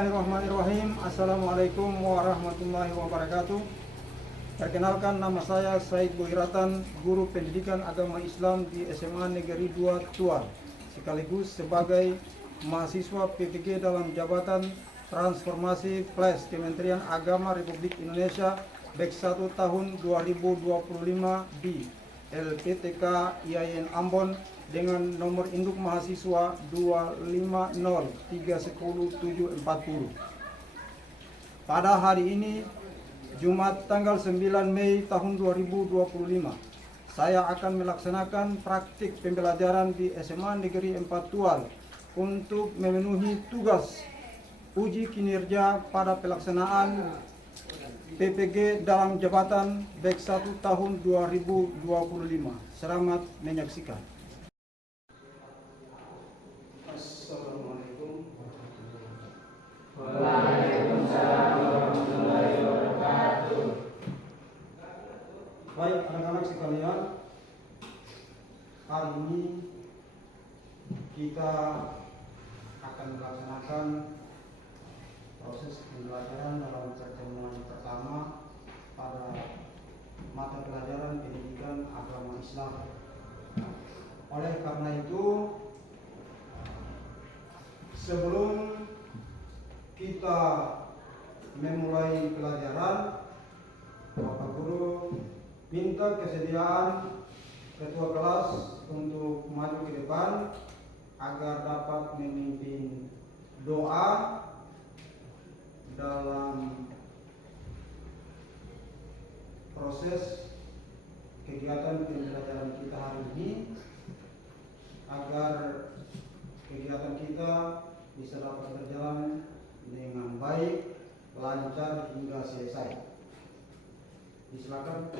Bismillahirrahmanirrahim. Assalamualaikum warahmatullahi wabarakatuh. Perkenalkan, nama saya Said Boiratan, guru pendidikan agama Islam di SMA Negeri 2 Tual, sekaligus sebagai mahasiswa PPG dalam Jabatan Transformasi Flash Kementerian Agama Republik Indonesia Batch 1 tahun 2025 di LPTK IAIN Ambon dengan nomor induk mahasiswa 250310740. Pada hari ini, Jumat tanggal 9 Mei tahun 2025, saya akan melaksanakan praktik pembelajaran di SMA Negeri 4 Tual untuk memenuhi tugas uji kinerja pada pelaksanaan PPG dalam jabatan Batch 1 tahun 2025. Selamat menyaksikan. Assalamualaikum warahmatullahi wabarakatuh. Waalaikumsalam warahmatullahi wabarakatuh. Baik anak-anak sekalian, hari ini kita akan melaksanakan proses pembelajaran dalam pertemuan pertama pada mata pelajaran pendidikan agama Islam. Oleh karena itu, sebelum kita memulai pelajaran, Bapak Guru minta kesediaan ketua kelas untuk maju ke depan agar dapat memimpin doa dalam proses kegiatan pembelajaran kita hari ini, agar kegiatan kita bisa dapat berjalan dengan baik, lancar hingga selesai. Silakan.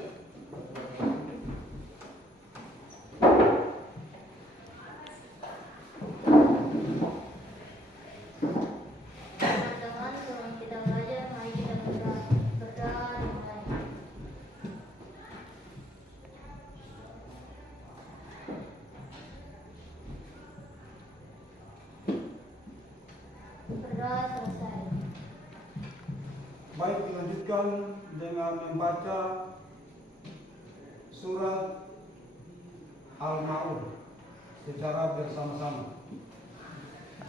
Baik, dilanjutkan dengan membaca surat Al-Ma'un secara bersama-sama.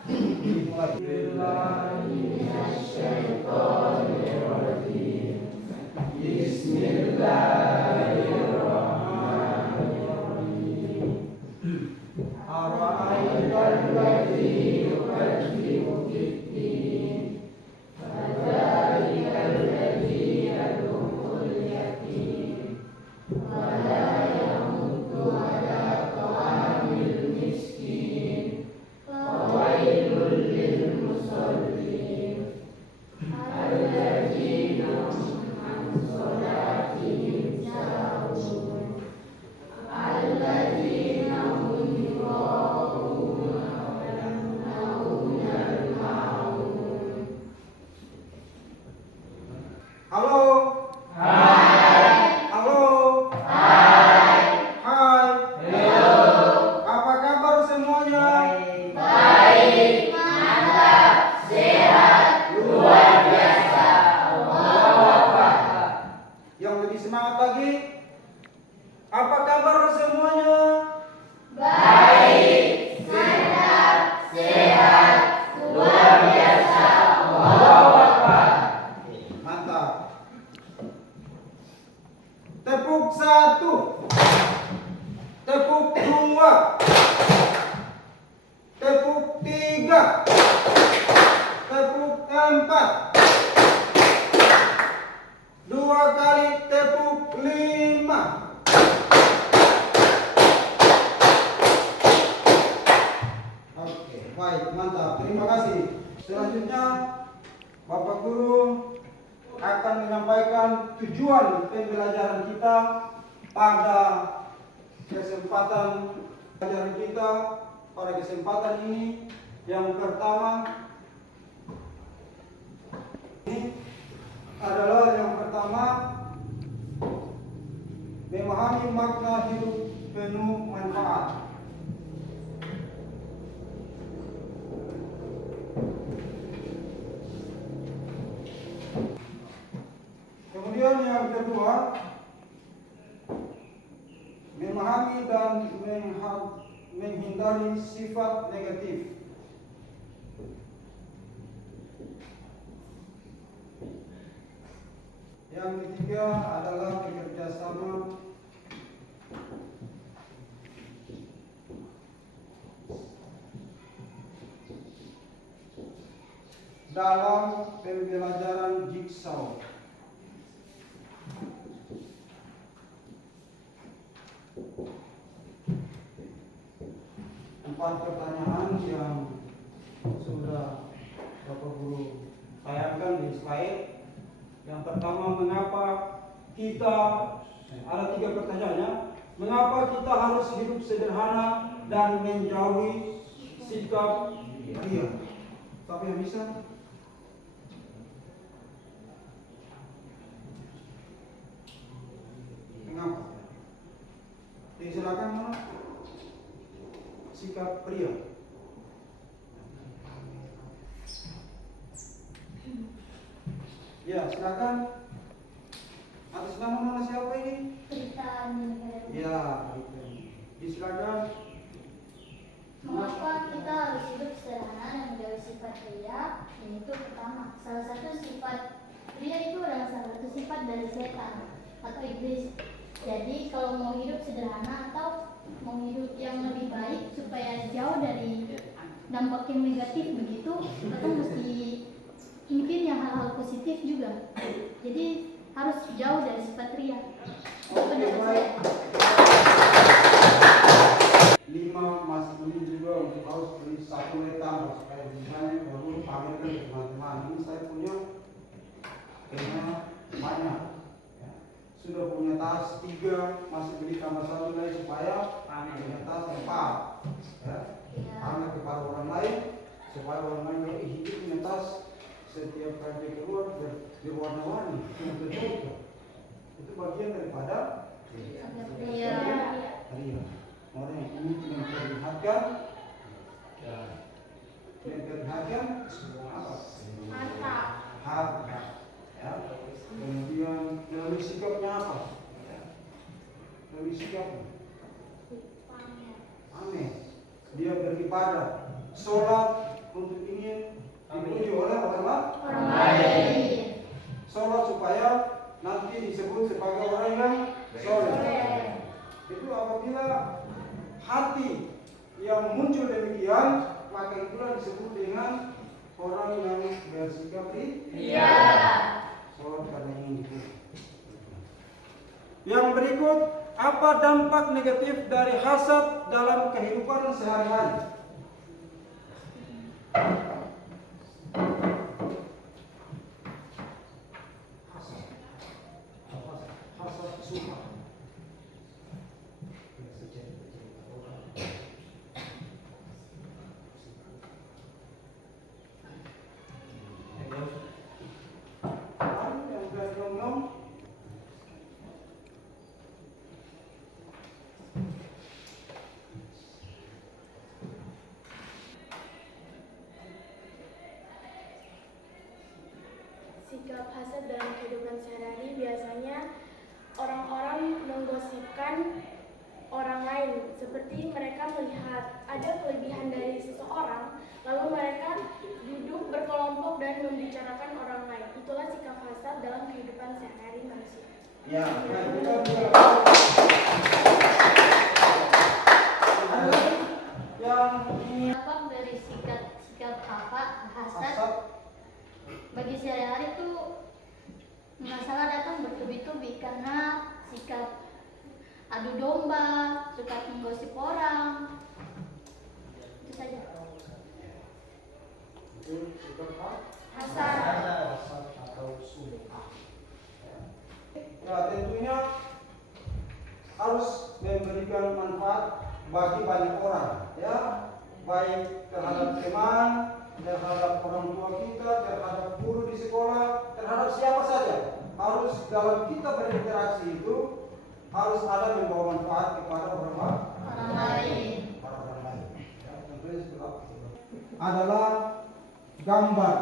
Dimulai. Bismillahirrahmanirrahim. Ara'aital ladzi yukadzibu bid-din fadzalikal ladzi yad'ul yatim wa la yamuddu ala ta'amil miskin fawailul lil musallin alladzina hum an salatihim sahun alladzina hum yura'una wa yamna'una al-ma'un. Halo. Hai. Halo. Hai. Hai. Halo. Apa kabar semuanya? Baik. Mantap. Sehat. Luar biasa. Allahu Akbar. Yang lebih semangat lagi. Apa kabar semuanya? Baik. Mantap. Sehat. Luar biasa. Allahu Akbar. Mantap. Tepuk 1, tepuk 2, tepuk 3, tepuk 4, 2 kali tepuk 5. Oke, baik, mantap. Terima kasih. Selanjutnya, Bapak Guru akan menyampaikan tujuan pembelajaran kita pada kesempatan pelajaran kita pada kesempatan ini. Yang pertama ini adalah memahami makna hidup penuh manfaat. kedua, memahami dan menghindari sifat negatif. Yang ketiga adalah bekerja sama dalam pembelajaran jigsaw. Empat pertanyaan yang sudah Bapak Guru tayangkan di slide. Yang pertama, mengapa kita, ada 3 pertanyaannya. Mengapa kita harus hidup sederhana dan menjauhi sikap ria? Siapa yang bisa? Mengapa? Silakan, mana? Sikap pria. Ya, silakan. Atas nama siapa ini? Ya, silakan. Mengapa kita harus hidup sederhana dan menjauhi sifat pria? Yaitu pertama, salah satu sifat pria itu adalah salah satu sifat dari setan atau iblis. Jadi kalau mau hidup sederhana atau mau hidup yang lebih baik supaya jauh dari dampak yang negatif begitu, kita mesti mungkin yang hal-hal positif juga. Jadi harus jauh dari sifat ria. Oke, baik. 5 masih belum juga untuk harus beli 1 letter supaya misalnya baru pamerkan ke teman-teman. Ini saya punya banyak. Sudah punya tas 3, masih beli tambah 1 lagi supaya punya tas 4. Ya. Pamer kepada orang lain supaya orang lain yang hidup punya tas setiap kali keluar berwarna-warni. Itu bagian daripada ria. Orang yang ingin memperlihatkan harta. Ya. Kemudian melalui sikapnya apa? Melalui sikapnya aneh. Dia beribadah, sholat untuk ingin dipuji oleh orang lain. Sholat supaya nanti disebut sebagai orang yang soleh. Itu apabila hati yang muncul demikian, maka itulah disebut dengan orang yang bersikap ria. Sholat karena ingin dipuji. Yang berikut, apa dampak negatif dari hasad dalam kehidupan sehari-hari? Hasad suka. Sikap hasad dalam kehidupan sehari-hari biasanya orang-orang menggosipkan orang lain, seperti mereka melihat ada kelebihan dari seseorang, lalu mereka duduk berkelompok dan membicarakan orang lain. Itulah sikap hasad dalam kehidupan sehari-hari manusia. Ya, Dampak dari sikap apa hasad bagi sehari-hari itu masalah datang bertubi-tubi karena sikap adu domba, suka menggosip orang. Itu saja. Itu sikap Hasad atau sumpah. Ya, tentunya harus memberikan manfaat bagi banyak orang, ya, baik terhadap teman, terhadap orang tua kita, terhadap guru di sekolah, terhadap siapa saja. Harus dalam kita berinteraksi itu harus ada membawa manfaat kepada orang lain. Ya, tentunya adalah gambar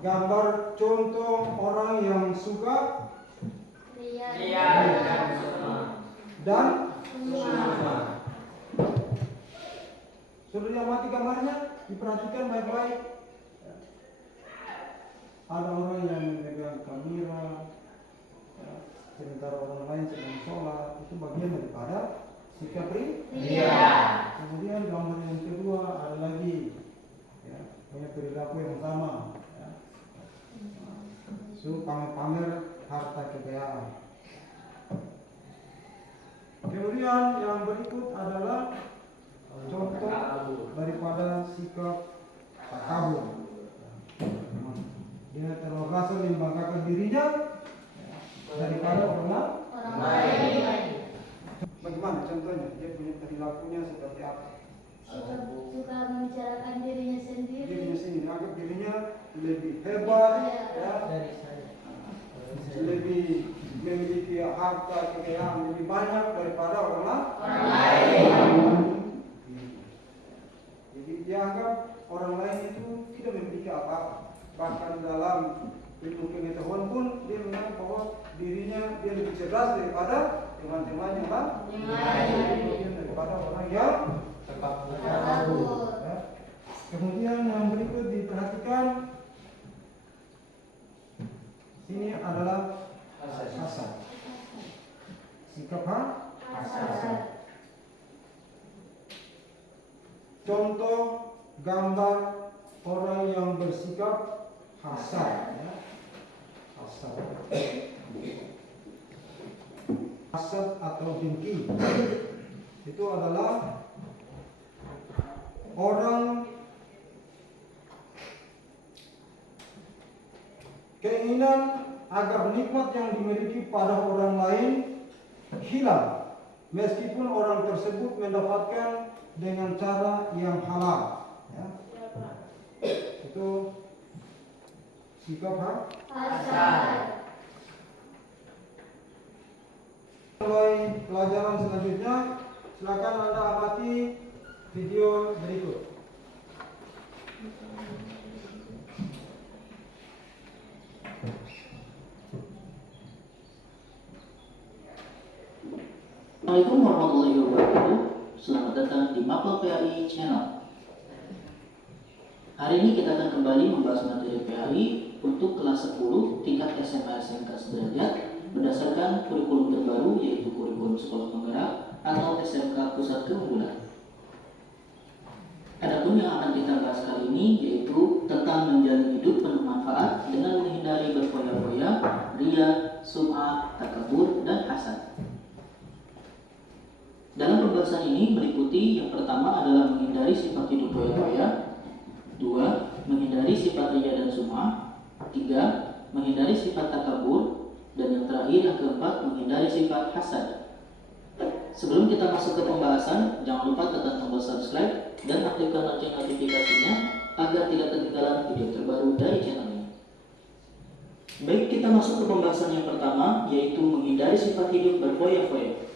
Gambar contoh orang yang suka Ria dan semua. sudah diamati gambarnya, diperhatikan baik-baik. Ada orang yang memegang kamera, ya, sementara orang lain sedang sholat, itu bagian daripada sikap ria. Kemudian gambar yang kedua ada lagi, ya, punya perilaku yang sama, ya. So, pamer-pamer harta kekayaan. Kemudian yang berikut adalah contoh daripada sikap takabur. Dia terlalu rasa membanggakan dirinya daripada orang lain. Bagaimana contohnya? Dia punya perilakunya seperti apa? Suka membicarakan dirinya sendiri. Dirinya sendiri, anggap dirinya lebih hebat, ya, lebih memiliki harta kekayaan lebih banyak daripada orang lain. Jadi dia anggap orang lain itu tidak memiliki apa-apa. Bahkan dalam ilmu pengetahuan pun dia menganggap bahwa dirinya dia lebih cerdas daripada teman-temannya lain, daripada orang yang takabur. Ya. Kemudian yang berikut diperhatikan, sini adalah hasad. Sikap hasad. Contoh gambar orang yang bersikap hasad, ya. Hasad atau dengki itu adalah orang keinginan agar nikmat yang dimiliki pada orang lain hilang, meskipun orang tersebut mendapatkan dengan cara yang halal, ya. Itu sikap hasad. Mulai pelajaran selanjutnya, silakan Anda amati video berikut. Assalamualaikum warahmatullahi wabarakatuh. Selamat datang di Mapel PAI Channel. Hari ini kita akan kembali membahas materi PAI untuk kelas 10 tingkat SMA SMK sederajat berdasarkan kurikulum terbaru, yaitu kurikulum sekolah penggerak atau SMK Pusat Keunggulan. Adapun yang akan kita bahas kali ini yaitu tentang menjalani hidup penuh manfaat dengan menghindari berfoya-foya, ria, sum'ah, takabur, dan hasad. Dalam pembahasan ini meliputi yang pertama adalah menghindari sifat hidup foya-foya, 2. Menghindari sifat ria dan sum'ah, 3. Menghindari sifat takabur, dan yang terakhir yang keempat menghindari sifat hasad. Sebelum kita masuk ke pembahasan, jangan lupa tekan tombol subscribe dan aktifkan lonceng notifikasinya agar tidak ketinggalan video terbaru dari channel ini. Baik, kita masuk ke pembahasan yang pertama, yaitu menghindari sifat hidup berfoya-foya.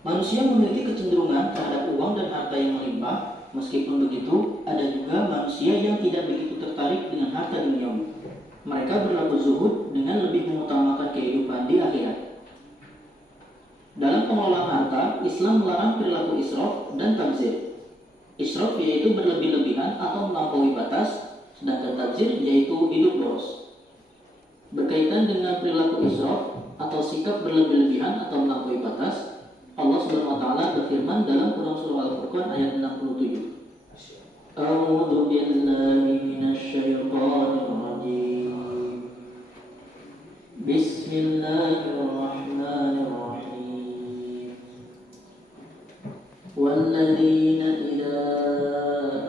Manusia memiliki kecenderungan terhadap uang dan harta yang melimpah. Meskipun begitu, ada juga manusia yang tidak begitu tertarik dengan harta duniawi. Mereka berlaku zuhud dengan lebih mengutamakan kehidupan di akhirat. Dalam pengelolaan harta, Islam melarang perilaku israf dan tabzir. Israf yaitu berlebih-lebihan atau melampaui batas, sedangkan tabzir yaitu hidup boros. Berkaitan dengan perilaku israf atau sikap berlebih-lebihan atau melampaui batas, Allah Subhanahu wa taala berfirman dalam Quran surah Al-Furqan ayat 67. A'udzu billahi minasyaitonir rajim. Bismillahirrahmanirrahim. Walladzina idza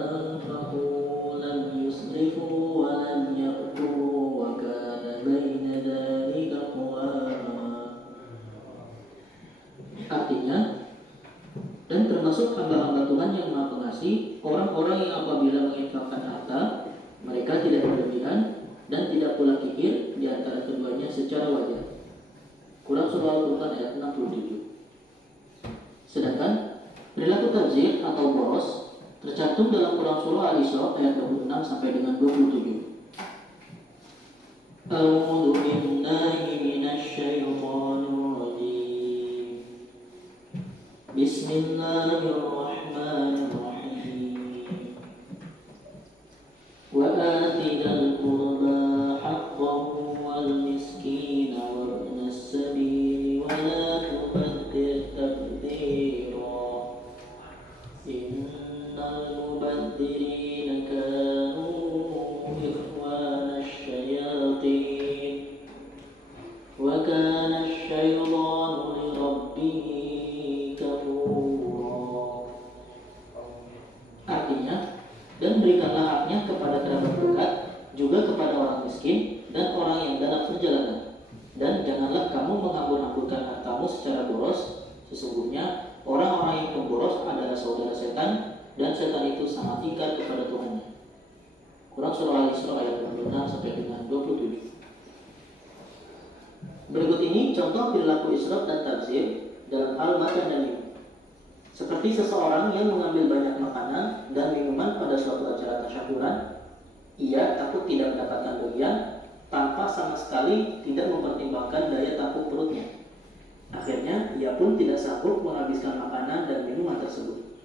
anfaqu lam yusrifu wa lam yaqturu wa kana baina dzalika qawama. Artinya, dan termasuk hamba-hamba Tuhan yang Maha Pengasih, orang-orang yang apabila menginfakkan harta, mereka tidak berlebihan dan tidak pula kikir di antara keduanya secara wajar. Quran surah Al-Furqan ayat 67. Sedangkan perilaku tabzir atau boros tercantum dalam Quran surah Al-Isra ayat 26 sampai dengan 27. أعوذ بالله من الشيطان الرجيم بسم الله الرحمن الرحيم وآت ذا القربى حقه والمسكين وابن السبيل ولا تبذر تبذيرا إن المبذرين كانوا إخوان الشياطين وكان الشيطان لربه كفورا. Artinya, dan berikanlah haknya kepada kerabat dekat, juga kepada orang miskin dan orang yang dalam perjalanan. Dan janganlah kamu menghambur-hamburkan hartamu secara boros. Sesungguhnya orang-orang yang pemboros adalah saudara setan, dan setan itu sangat ingkar kepada Tuhannya. Quran Surah Al-Isra ayat 26 sampai dengan 27. Berikut ini contoh perilaku israf dan tabzir dalam hal makan dan minum. Seperti seseorang yang mengambil banyak makanan dan minuman pada suatu acara tasyakuran, ia takut tidak mendapatkan bagian tanpa sama sekali tidak mempertimbangkan daya tampung perutnya. Akhirnya, ia pun tidak sanggup menghabiskan makanan dan minuman tersebut.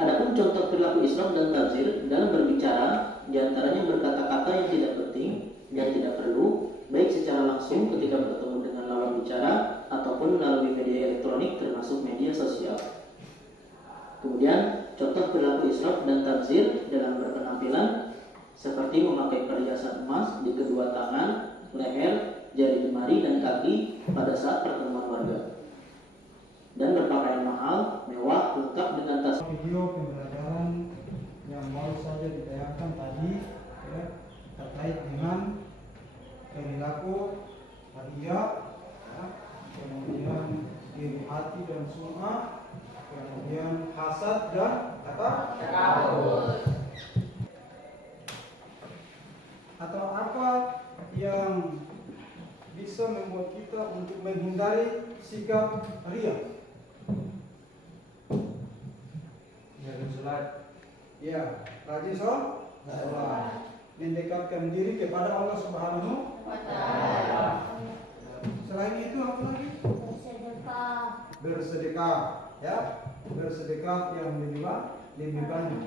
Adapun contoh perilaku Islam dan tabzir dalam berbicara, diantaranya berkata-kata yang tidak penting dan tidak perlu, baik secara langsung ketika bertemu dengan lawan bicara ataupun melalui media elektronik termasuk media sosial. Kemudian, contoh perilaku Islam dan tabzir dalam berpenampilan seperti memakai perhiasan emas di kedua tangan, leher, jari jemari dan kaki pada saat pertemuan warga, dan berpakaian mahal, mewah, lengkap dengan tas. Video pembelajaran yang baru saja ditayangkan tadi ya, terkait dengan perilaku ria, ya, kemudian iri hati dan sum'ah, kemudian hasad dan takabur. Atau apa yang bisa membuat kita untuk menghindari sikap ria? Ya, rajin sholat, mendekatkan diri kepada Allah Subhanahu wa Ta'ala. Selain itu apa lagi? Bersedekah, ya, bersedekah yang lebih banyak.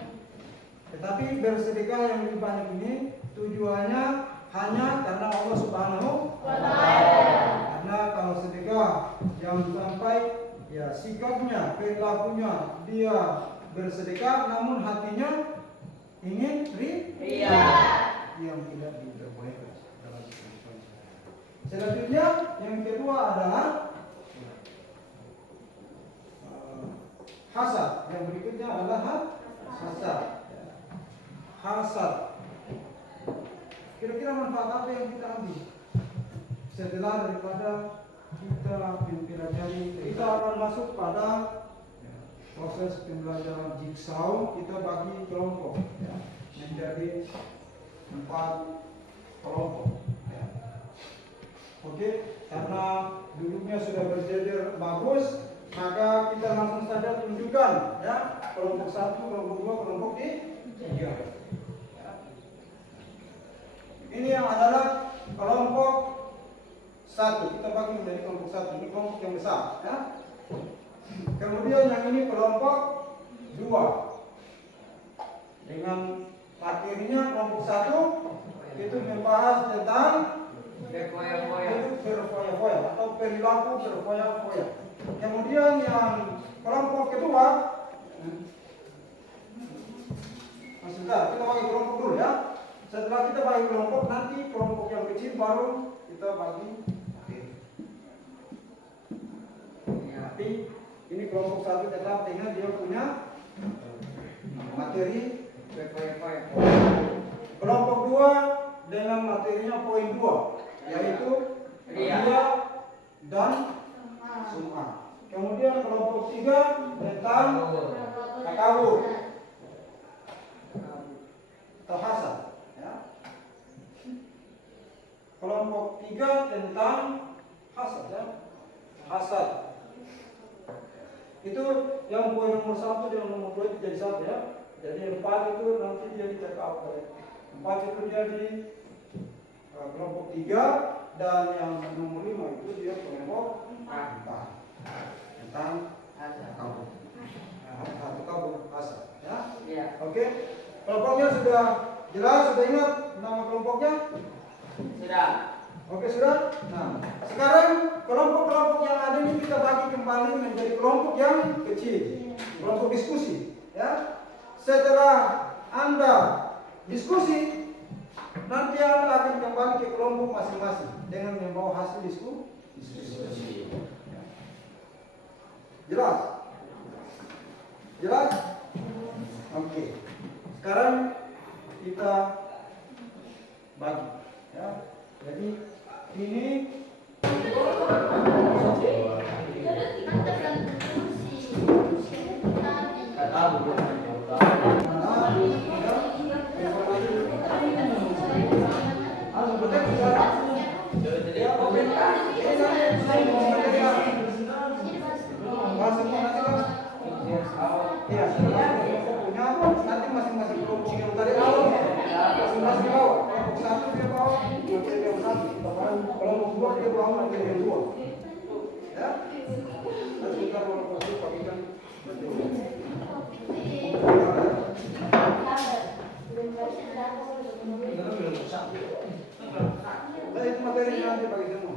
Tetapi bersedekah yang lebih banyak ini tujuannya hanya karena Allah Subhanahu wa Ta'ala. Karena kalau sedekah yang sampai ya sikapnya, perilakunya dia bersedekah namun hatinya ingin ria, yang tidak diperbolehkan dalam Islam. Selanjutnya yang kedua adalah hasad. Yang berikutnya adalah hasad. Hasad. Kira-kira manfaat apa yang kita ambil setelah daripada kita mempelajari? Kita akan masuk pada proses pembelajaran jigsaw. Kita bagi kelompok ya, menjadi 4 kelompok ya. Oke, karena duduknya sudah berjejer bagus, maka kita langsung saja tunjukkan ya, kelompok 1, kelompok 2, kelompok 3 ya. Ini yang adalah kelompok 1. Kita bagi menjadi kelompok 1. Ini kelompok yang besar ya. Kemudian yang ini kelompok 2 dengan materinya. Kelompok 1 itu membahas tentang berfoya-foya atau perilaku berfoya-foya. Kemudian yang kelompok kedua, sebentar, kita bagi kelompok dulu ya. Setelah kita bagi kelompok, nanti kelompok yang kecil baru kita bagi. Tapi ini kelompok 1 tetap dengan dia punya materi berfoya-foya. Kelompok 2 dengan materinya poin 2, yaitu ria dan sum'ah. Kemudian kelompok 3 tentang takabur atau hasad ya. Kelompok 3 tentang hasad ya. Hasad itu yang poin nomor 1 dan nomor 2 itu jadi 1 ya. Jadi 4 itu nanti dia dicetak 4 itu jadi kelompok 3, dan yang nomor 5 itu dia kelompok 4 tentang takabur. Takabur asal. Ya. Oke. Kelompoknya sudah jelas, sudah ingat nama kelompoknya? Sudah. Oke, sudah. Nah, sekarang kelompok-kelompok yang ada ini kita bagi kembali menjadi kelompok yang kecil, kelompok diskusi. Ya. Setelah Anda diskusi, nanti Anda akan kembali ke kelompok masing-masing dengan membawa hasil diskusi. Jelas? Jelas? Oke. Sekarang kita bagi. Ya. Jadi ini nanti masing-masing kelompok yang tadi awal, masing-masing bawa. Kelompok 1 dia bawa materi yang 1, kelompok 2 dia bawa materi yang 2. Ya, nanti kita kelompok 1 bagikan. Nah, itu materi yang nanti bagi semua.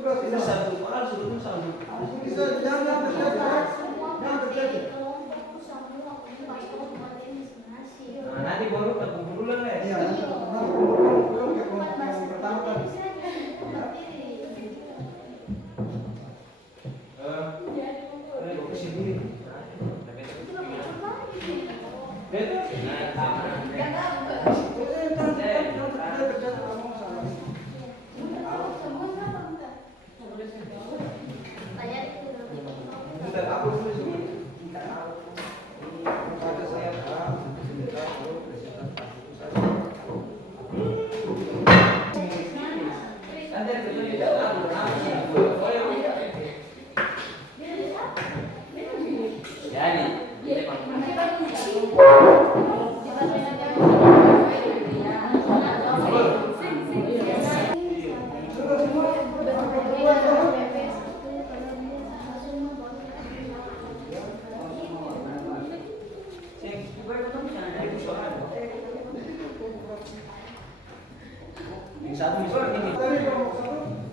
Sudah satu orang sudah satu. Bisa jangan terjadi. Nanti baru ketemu dulu lah. Iya, nanti belum ke kelompok yang pertama tadi.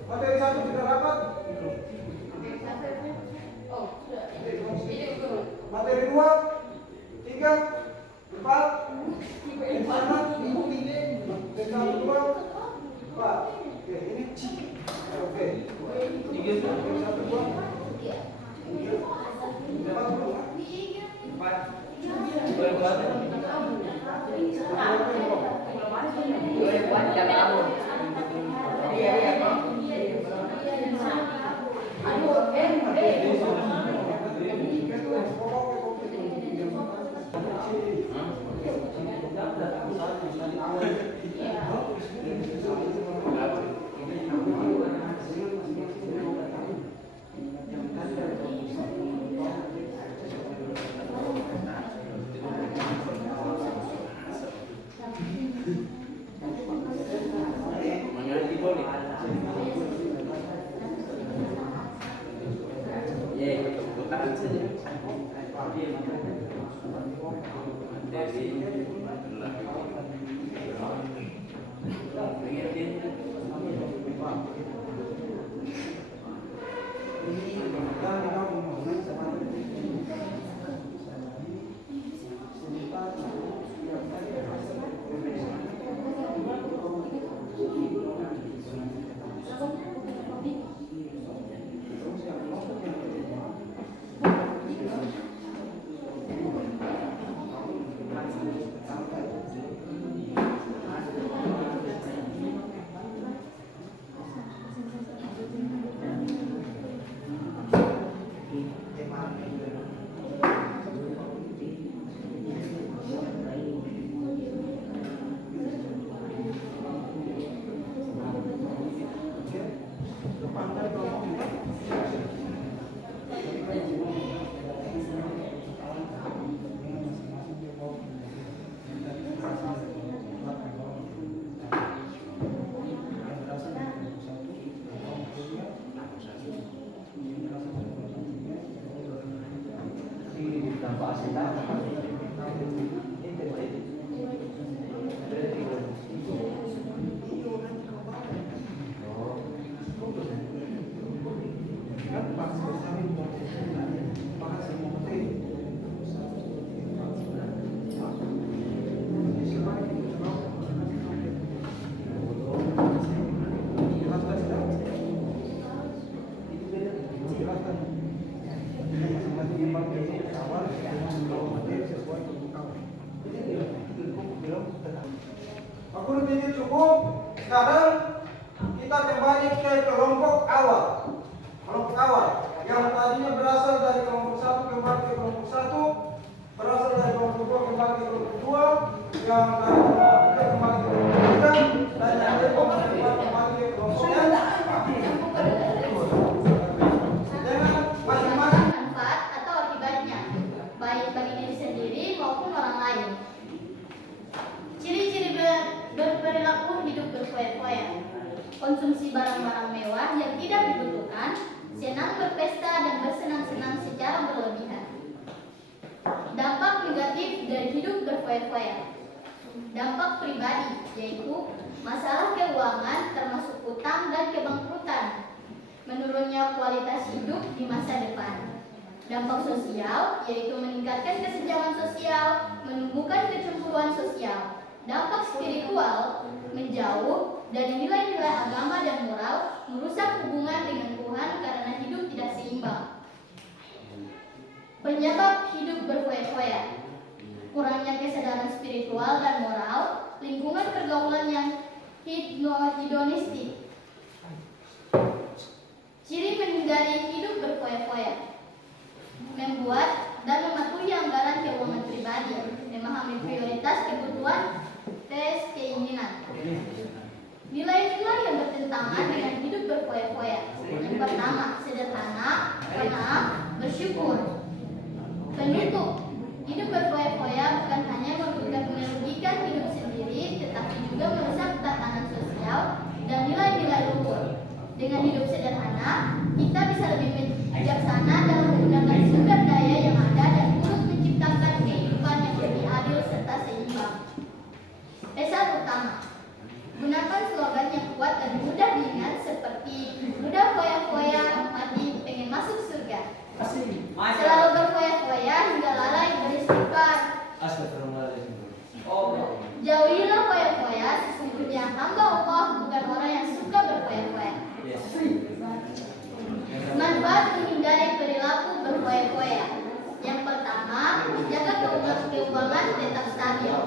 Materi 1 sudah dapat. Materi 2, 3, 4, 5, 2, 4. Oke, ini C. Oke. 3, 1, 2, 4. Aku ini cukup. Sekarang kita kembali ke kelompok awal. Kelompok awal yang tadinya berasal dari kelompok 1 kembali ke kelompok 1, berasal dari kelompok 2 kembali ke kelompok 2, yang dari kelompok 3 kembali ke kelompok 3, dan yang dari kelompok 4 kembali ke kelompok yang dengan masing-masing manfaat atau akibatnya, baik bagi diri sendiri maupun orang lain. Ciri-ciri berperilaku hidup berfoya-foya: konsumsi barang-barang mewah yang tidak dibutuhkan, senang berpesta dan bersenang-senang secara berlebihan. Dampak negatif dari hidup berfoya-foya: dampak pribadi, yaitu masalah keuangan termasuk utang dan kebangkrutan, menurunnya kualitas hidup di masa depan. Dampak sosial, yaitu meningkatkan kesenjangan sosial, menumbuhkan kecemburuan sosial. Dampak spiritual, menjauh dari nilai-nilai agama dan moral, merusak hubungan dengan Tuhan karena hidup tidak seimbang. Penyebab hidup berfoya-foya: kurangnya kesadaran spiritual dan moral, lingkungan pergaulan yang hedonistik. Ciri menghindari hidup berfoya-foya: membuat dan mematuhi anggaran keuangan pribadi, memahami prioritas kebutuhan tes keinginan. Nilai-nilai yang bertentangan dengan hidup berfoya-foya: yang pertama, sederhana, pemaaf, bersyukur. Penutup: hidup berfoya-foya bukan hanya merugikan hidup sendiri, tetapi juga merusak tatanan sosial dan nilai-nilai luhur. Dengan hidup sederhana, kita bisa lebih bijaksana dalam menggunakan sumber daya yang ada dan turut menciptakan kehidupan yang lebih adil serta seimbang. Pesan utama: gunakan slogan yang kuat dan mudah diingat seperti mudah foya-foya, mati pengen masuk surga. Selalu berfoya-foya hingga lalai beristighfar. Jauhilah foya-foya, sesungguhnya hamba Allah bukan orang yang suka berfoya-foya. Manfaat menghindari perilaku berfoya-foya: yang pertama, menjaga keuangan tetap stabil.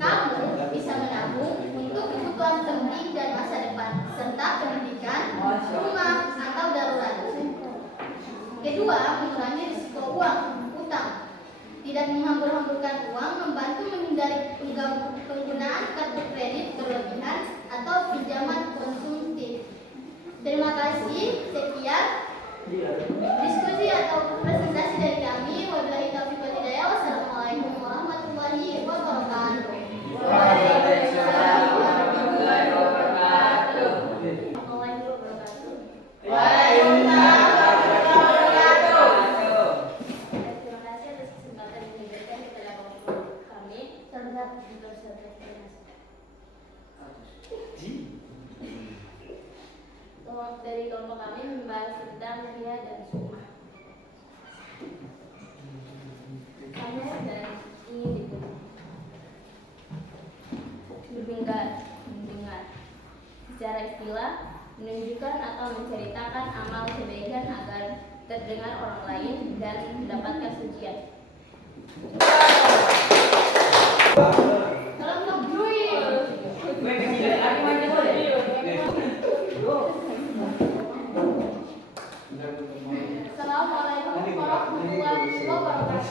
Kamu bisa menabung untuk kebutuhan penting dan masa depan, serta pendidikan, rumah, atau darurat. Kedua, mengurangi risiko utang. Tidak menghambur-hamburkan uang, membantu menghindari penggunaan kartu kredit berlebihan atau pinjaman konsumtif. Terima kasih. Sekian diskusi atau presentasi dari kami. Wabillahi taufiq wal hidayah. Wassalamualaikum warahmatullahi wabarakatuh. Waalaikumsalam warahmatullahi wabarakatuh. Waalaikumsalam warahmatullahi wabarakatuh. Terima kasih atas kesempatan yang diberikan kepada kami. Terhadap dari kelompok kami membahas tentang ria dan sumah. Kami dan ini mendengar secara istilah, menunjukkan atau menceritakan amal kebaikan agar terdengar orang lain dan mendapatkan pujian. Salam negeri. Assalamualaikum warahmatullahi wabarakatuh.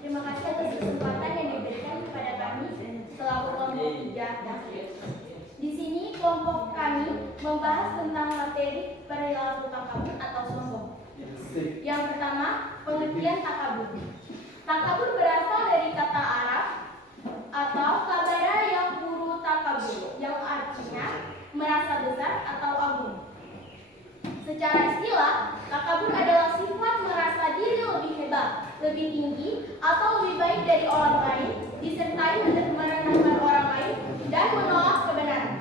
Terima kasih atas kesempatan yang diberikan kepada kami selaku kelompok 3. Di sini kelompok kami membahas tentang materi perilaku takabur atau sombong. Yang pertama, pengertian takabur. Takabur berasal dari kata Arab atau kabara yang huru takabur, yang artinya merasa besar atau agung. Secara istilah, takabur adalah sifat merasa diri lebih hebat, lebih tinggi, atau lebih baik dari orang lain, disertai merendahkan orang lain dan menolak kebenaran.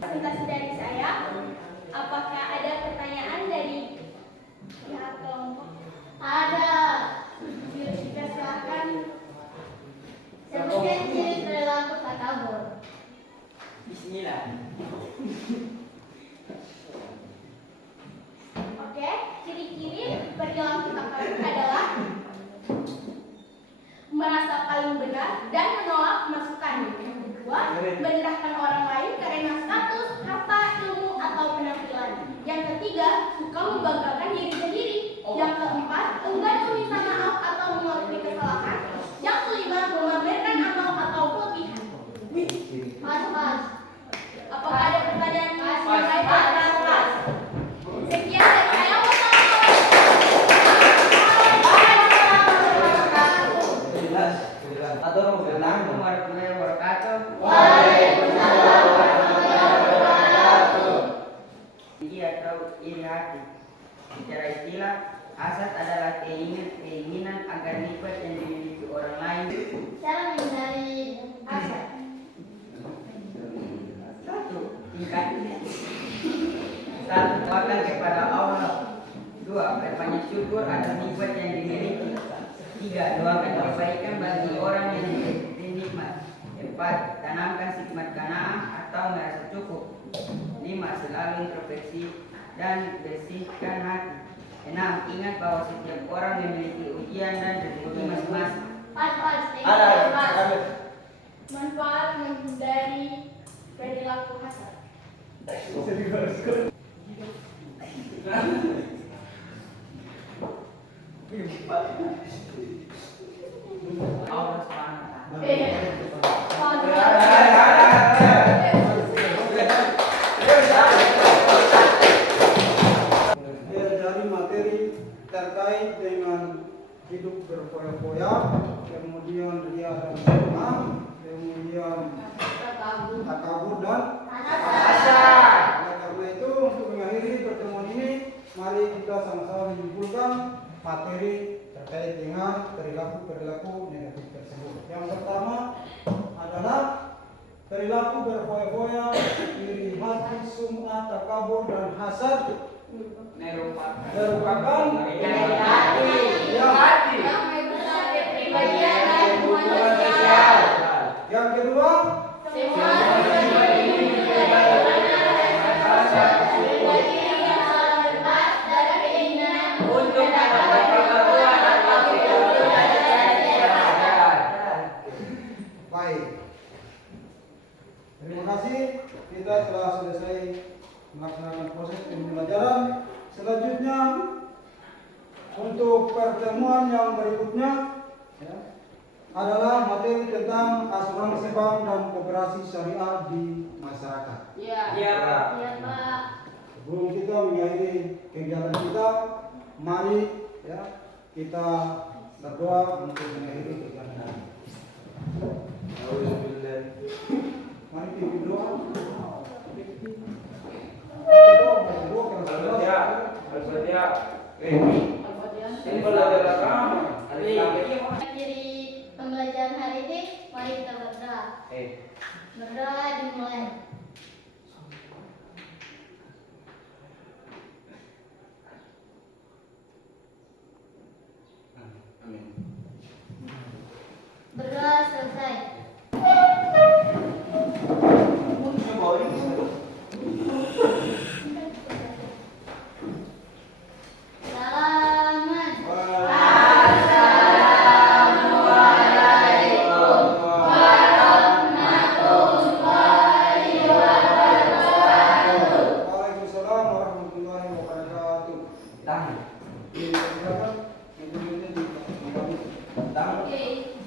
Presentasi dari saya. Apakah ada pertanyaan dari pihak kelompok? Ada. Kita silakan. Sebutkan ciri perilaku takabur. Bismillah. Oke, ciri-ciri perilaku takabur adalah merasa paling benar dan menolak masukan. Yang kedua, merendahkan orang lain karena status, harta, ilmu, atau penampilan. Yang ketiga, suka membanggakan diri sendiri. Yang keempat, enggan meminta maaf atau mengakui kesalahan. Yang kelima, memamerkan amal atau kelebihan. Pas. Apakah ada pertanyaan? Pas. Sekian dari saya. Assalamualaikum warahmatullahi wabarakatuh. Waalaikumsalam warahmatullahi wabarakatuh. Iri atau iri hati. Secara istilah, hasad adalah keinginan agar nikmat yang dimiliki orang lain. Cara menghindari hasad. Satu, tawakal kepada Allah. Dua, berbanyak syukur atas nikmat yang dimiliki. Tiga, doakan kebaikan bagi orang yang diberi nikmat. Empat, tanamkan sifat qanaah atau merasa cukup. Lima, selalu introspeksi dan bersihkan hati. Enam, ingat bahwa setiap orang memiliki ujian dan rezeki masing-masing. Pas. Manfaat menghindari perilaku hasad. Allah Subhanahu wa Dia dari materi terkait dengan hidup berfoya-foya, kemudian dia dan sunnah, kemudian takabur dan hasad. oleh karena itu untuk mengakhiri pertemuan ini, mari kita sama-sama menyimpulkan materi terkait dengan perilaku negatif tersebut. Yang pertama adalah perilaku berfoya-foya, iri hati, sum'ah, takabur dan hasad merupakan Yang merusak kepribadian dan hubungan sosial. yang kedua Semua pribadi yang salah berbuat dan keinginan Untuk mendapat perbuatan atau keburukan dari siapa. baik. Terima kasih, kita telah selesai melaksanakan proses pembelajaran. Selanjutnya untuk pertemuan yang berikutnya ya, adalah materi tentang asuransi bank dan koperasi syariah di masyarakat. Iya, Pak. Ya, Pak. Sebelum kita mengakhiri kegiatan kita, mari ya kita berdoa untuk mengakhiri kegiatan ini. Mari kita berdoa. Akhiri pembelajaran hari ini, mari kita berdoa. Berdoa dimulai. Berdoa selesai. Salaman. Waalaikumsalam warahmatullahi wabarakatuh. Tahan. Silakan. Oke.